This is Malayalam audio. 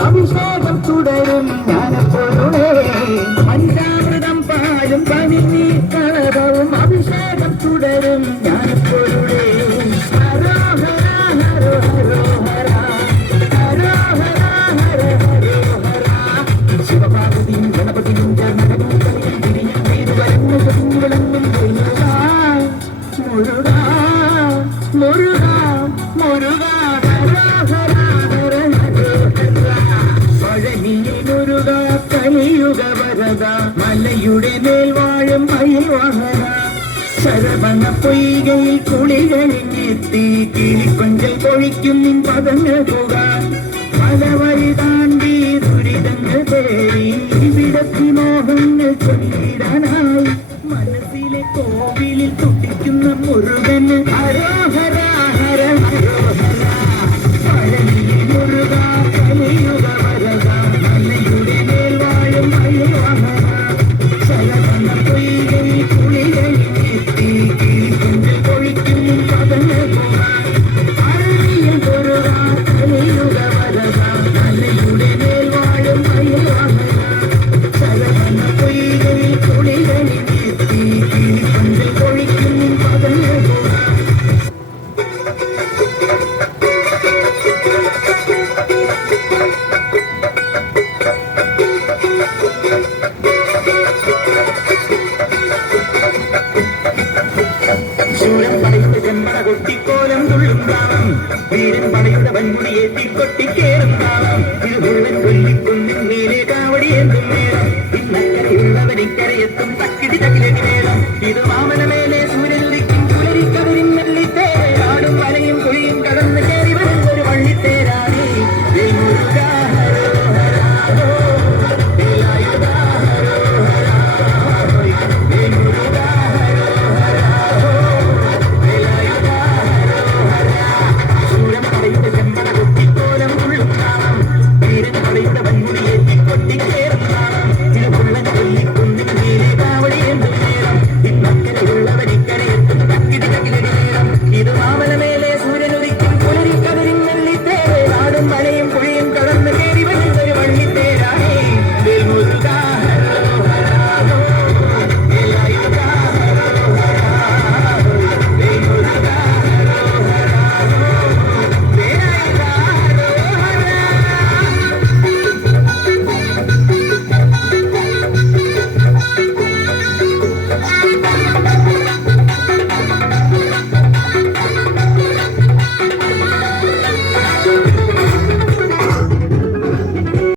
അഭിഷേകം തുടരും ജ്ഞാനപ്പൊരുളേ പഞ്ചാമൃതം പാലും പനിനീ കളവും അഭിഷേകം തുടരും ജ്ഞാനപ്പൊരുളേ ഹരോഹര ഹരോ ഹരോഹര ഹരോഹര ഹര ഹരോഹര ശിവപാർവതിയും ഗണപതിയും ജനകനും കലിയും തിരിഞ്ഞും ചെയ്തു വരുന്ന ചൊരിഞ്ഞു വിളങ്ങും മുരുക മുരുക മുരുക ഹരോഹര മുരുക കലിയുഗ വരദ മലയുടെ മേൽ വാഴും മയിൽവാഹന ശരവണ പൊയ്കയിൽ കുളികളിഞ്ഞെത്തി കിളിക്കൊഞ്ചൽ പൊഴിക്കും നിൻ പദങ്ങൾ പോകാൻ പല വഴി താണ്ടി ദുരിതങ്ങൾ തേടി ഇവിടത്തി മോഹങ്ങൾ ചൊല്ലിടാനായി മനസ്സിലെ കോവിലിൽ തുടിക്കുന്ന മുരുകൻ ഹരോഹര ഹര ഹരോഹര പഴനിയിൽ മുരുക കലിയുഗ വരദ ശൂരം പടയുടെ ജന്മട കൊട്ടിക്കോലം തുള്ളും താളം വീരൻ പടയുടെ വൻകുടിയേറ്റി കൊട്ടിക്കേറും താളം